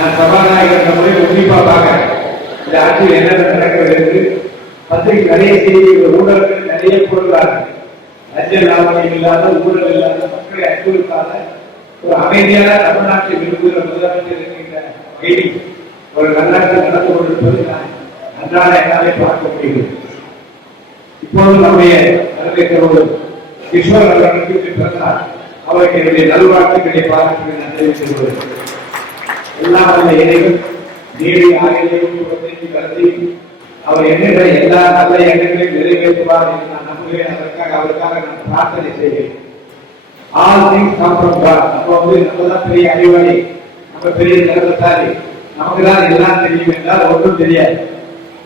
நான் சபாநாயகர் முறை உன்னிப்பா பார்க்கிறேன். இந்த ஆட்சியில் என்னென்ன நடக்கிறது, பத்திரிகை நிறைய செய்திகள், ஊடகங்கள் நிறைய போடுறாங்க. லஞ்ச லாபம் இல்லாத, ஊழல் இல்லாத, மக்களை அச்சுறுத்தாத ஒரு அமைதியான தமிழ்நாட்டை விரும்புகிற முதலமைச்சர் இருக்கின்ற வகையில் ஒரு நல்லாட்சி நடந்து கொண்டிருப்பது நான் அன்றாட என்னாலே பார்க்க முடிகிறது. இப்போது நம்முடைய தலைமை கிஷோர் அவர்களுக்கு பிறந்தார். அவருக்கு என்னுடைய நல்வாழ்த்துக்களை பாராட்டி நான் தெரிவித்துக் கொள்கிறேன். எல்லாம் அந்த இறைவன் நீடி ஆகியவையும் கருதி அவர் எண்ணுகிற எல்லா நல்ல எண்ணங்களையும் நிறைவேற்றுவார் என்று நான் நம்புகிறேன். அவருக்காக நான் பிரார்த்தனை செய்கிறேன். All things come from God. நம்ம தான் பெரிய அறிவாளி, நம்ம பெரிய திறமைசாலி, நமக்கு தான் எல்லாம் தெரியும் என்றால் ஒன்றும் தெரியாது.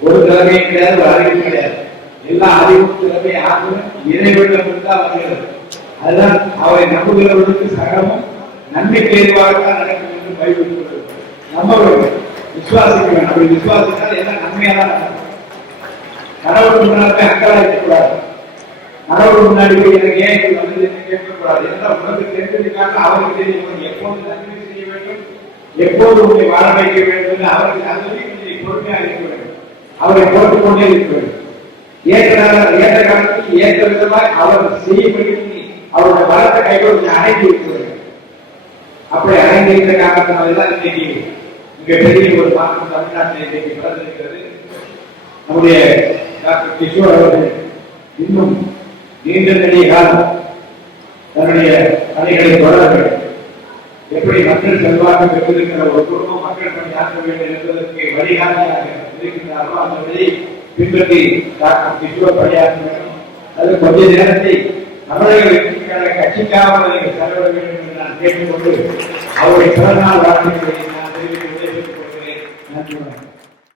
ஒரு திறமையும் கிடையாது, ஒரு அறிவும் கிடையாது. எல்லா அறிவும் திறமை ஆகும் இறைவனிடம் தான் வருகிறது. அதுதான் அவரை நம்புகிறவர்களுக்கு சகலமும் நன்மை தேர்வாகத்தான் நடக்கும் என்று பைபிள் சொல்கிறது. நம்பவர்கள் விசுவாசிக்க வேண்டும். அப்படி விசுவாசித்தால் எல்லாம் நன்மையாக தான் நடக்கும். கடவுள் முன்னாடி அக்கலா இருக்கக்கூடாது. கடவுள் முன்னாடி போய் எனக்கு ஏன் இது வந்து கேட்கக்கூடாது. எல்லாம் உனக்கு தெரிஞ்சதுக்காக அவருக்கு தெரியும். எப்போது நன்மை செய்ய வேண்டும், எப்போது உங்களை வாழ வைக்க வேண்டும் என்று அவருக்கு அதுவே கொஞ்சம் பொறுமையாக இருக்க வேண்டும். அவரை போட்டுக்கொண்டே இருக்க வேண்டும். ஏற்ற காலத்தில் ஏற்ற விதமாக அவர் செய்யப்படி அவருடைய பலத்தை கைகொண்டு அணைந்து இருக்க வேண்டும். அப்படி அணைந்திருக்கிற காரணத்தினால்தான் இன்னைக்கு மிகப்பெரிய ஒரு மாற்றம் தமிழ்நாட்டில் இன்னைக்கு பிறந்திருக்கிறது. நம்முடைய டாக்டர் கிஷோர் அவர்கள் இன்னும் நீண்ட நெடிய காலம் தன்னுடைய பணிகளை தொடர வேண்டும். எப்படி மக்கள் செல்வாக்கு பெற்றிருக்கிற ஒரு குடும்பம் மக்கள் பணி ஆற்ற வேண்டும் என்பதற்கு வழிகாட்டியாக இருக்கின்றார்களோ அந்த வழியை பின்பற்றி டாக்டர் கிஷோர் பணியாற்ற வேண்டும். அது கொஞ்ச நேரத்தை தமிழக கட்சிக்காக செலவிட வேண்டும் என்று நான் கேட்டுக்கொண்டு அவருடைய பிறந்தநாள் வாழ்த்துக்களை நான் தெரிவித்து விடைபெற்றுக் கொள்கிறேன். நன்றி.